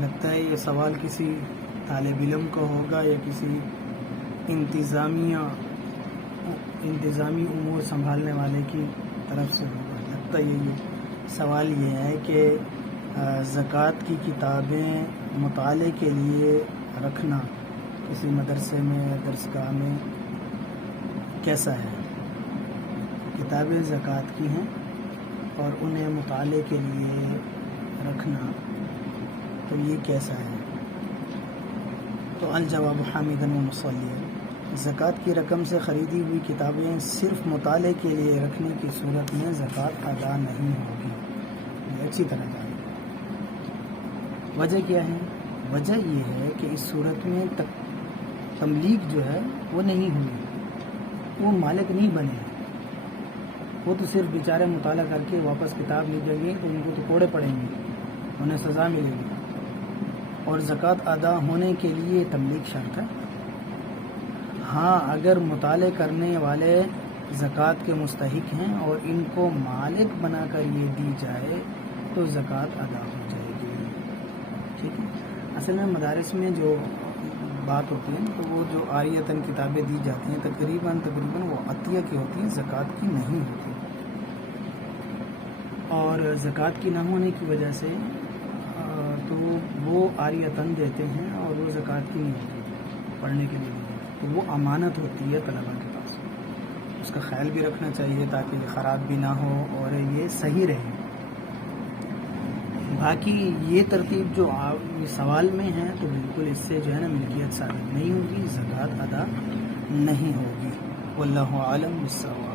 لگتا ہے یہ سوال کسی طالب علم کو ہوگا یا کسی انتظامی امور سنبھالنے والے کی طرف سے ہوگا. لگتا یہ سوال یہ ہے کہ زکوٰۃ کی کتابیں مطالعے کے لیے رکھنا کسی مدرسے میں یا درسگاہ میں کیسا ہے. کتابیں زکوٰۃ کی ہیں اور انہیں مطالعے کے لیے رکھنا تو یہ کیسا ہے. تو الجواب حامداً و مصلیاً، زکوٰۃ کی رقم سے خریدی ہوئی کتابیں صرف مطالعے کے لیے رکھنے کی صورت میں زکوٰۃ ادا نہیں ہوگی. اچھی طرح جانیں وجہ کیا ہے. وجہ یہ ہے کہ اس صورت میں تملیک جو ہے وہ نہیں ہوئی، وہ مالک نہیں بنے. وہ تو صرف بیچارے مطالعہ کر کے واپس کتاب لے جائیں گے تو ان کو تو کوڑے پڑیں گے، انہیں سزا ملے گی. اور زکوٰۃ ادا ہونے کے لیے تملیک شرط ہے. ہاں اگر مطالعے کرنے والے زکوٰۃ کے مستحق ہیں اور ان کو مالک بنا کر یہ دی جائے تو زکوٰۃ ادا ہو جائے گی. ٹھیک ہے. اصل میں مدارس میں جو بات ہوتی ہے تو وہ جو عاریۃً کتابیں دی جاتی ہیں تقریباً وہ عطیہ کی ہوتی ہیں، زکوٰۃ کی نہیں ہوتی. اور زکوٰۃ کی نہ ہونے کی وجہ سے تو وہ عاریۃً دیتے ہیں اور وہ زکوٰۃ کی نہیں ہوتی، پڑھنے کے لیے نہیں ہوتی. تو وہ امانت ہوتی ہے طلباء کے پاس. اس کا خیال بھی رکھنا چاہیے تاکہ یہ خراب بھی نہ ہو اور یہ صحیح رہے. باقی یہ ترتیب جو سوال میں ہے تو بالکل اس سے جو ہے نا ملکیت ثابت نہیں ہوگی، زکوٰۃ ادا نہیں ہوگی. واللہ اعلم بالصواب.